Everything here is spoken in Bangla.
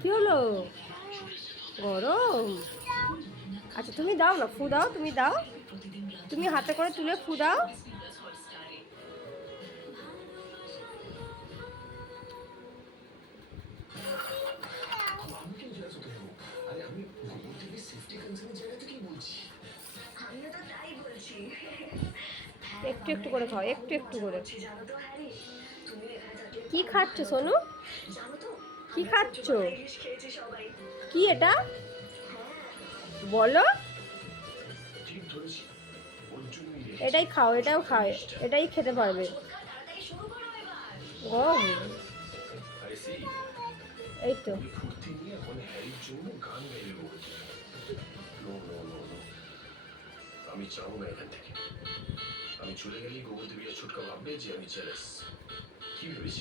কি হলো? গরম? আচ্ছা তুমি দাও না, ফু দাও, তুমি দাও, তুমি হাতে করে তুলে ফু দাও। একটু একটু করে খাও, একটু একটু করে। কি খাচ্ছ সোনু? কি খাচ্ছ? কি এটা বলো? এটাই খাও, এটাও খাও, এটাই খেতে পারবে। গরম? এই তো। আমি যাবো না এখান থেকে। আমি চলে গেলেই গোবর দেবী আর ছুটকা ভাববে যে আমি জেলাস। কি ভেবেছি?